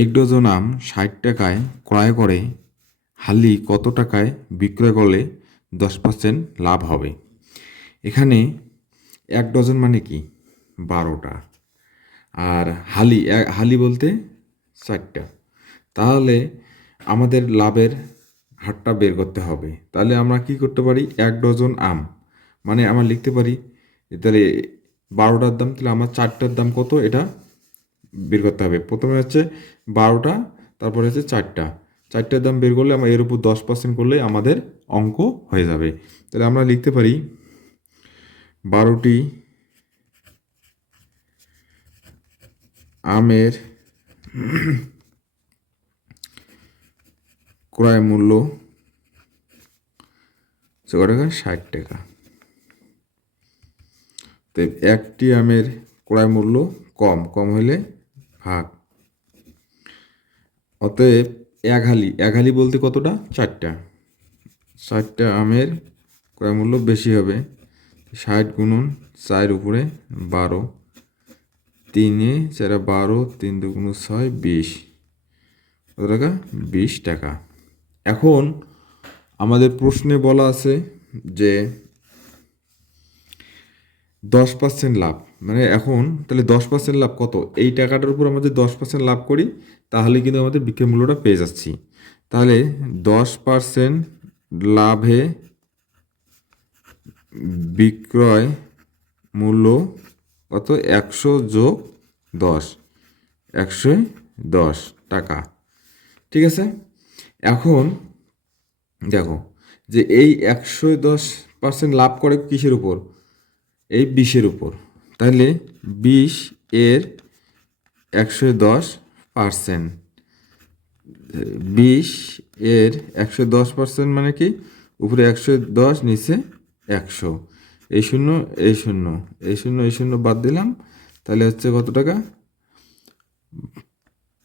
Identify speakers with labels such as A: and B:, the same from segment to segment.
A: এক ডজন আম ষাট টাকায় ক্রয় করে, হালি কত টাকায় বিক্রয় করলে দশ পার্সেন্ট লাভ হবে? এখানে এক ডজন মানে কি? বারোটা। আর হালি হালি বলতে ষাটটা তাহলে আমাদের লাভের হারটা বের করতে হবে। তাহলে আমরা কি করতে পারি? এক ডজন আম। মানে আমরা লিখতে পারি, তাহলে বারোটার দাম, তাহলে আমার চারটার দাম কত? এটা বের করতে হবে। প্রথমে হচ্ছে বারোটা, তারপরে হচ্ছে চারটা। চারটার দাম বের করলে আমরা এর উপর দশ পার্সেন্ট করলে আমাদের অঙ্ক হয়ে যাবে। তাহলে আমরা লিখতে পারি, বারোটি আমের ক্রয় মূল্য টাকা? ষাট টাকা। তো একটি আমের ক্রয় মূল্য কম। কম হলে ভাগ। অতএব এক হালি এক হালি বলতে কতটা? চারটা। ষাটটা আমের ক্রয় মূল্য বেশি হবে। ষাট গুণন চার উপরে বারো। তিনে চারা বারো, তিন দুগুণ ছয়, বিশ। কত টাকা? বিশ টাকা। এখন আমাদের প্রশ্নে বলা আছে যে দশ পার্সেন্ট লাভ। মানে এখন তাহলে দশ পার্সেন্ট লাভ কত? এই টাকাটার উপর আমরা যদি দশ পার্সেন্ট লাভ করি, তাহলে কিন্তু আমাদের বিক্রয় মূল্যটা পেয়ে যাচ্ছি। তাহলে দশ পার্সেন্ট লাভে বিক্রয় মূল্য কত? একশো যোগ দশ। একশো দশ টাকা। ঠিক আছে? এখন দেখো যে এই একশো দশ পার্সেন্ট লাভ করে কিসের উপর? এই বিশের উপর। তাহলে বিশ এর একশো দশ পার্সেন্ট। বিশ এর একশো দশ পার্সেন্ট মানে কি? উপরে একশো দশ, নিচে একশো। এই শূন্য এই শূন্য। এই শূন্য এই শূন্য বাদ দিলাম। তাহলে হচ্ছে কত টাকা?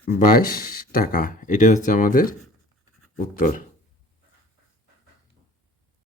A: বাইশ টাকা। এটা হচ্ছে আমাদের উত্তর।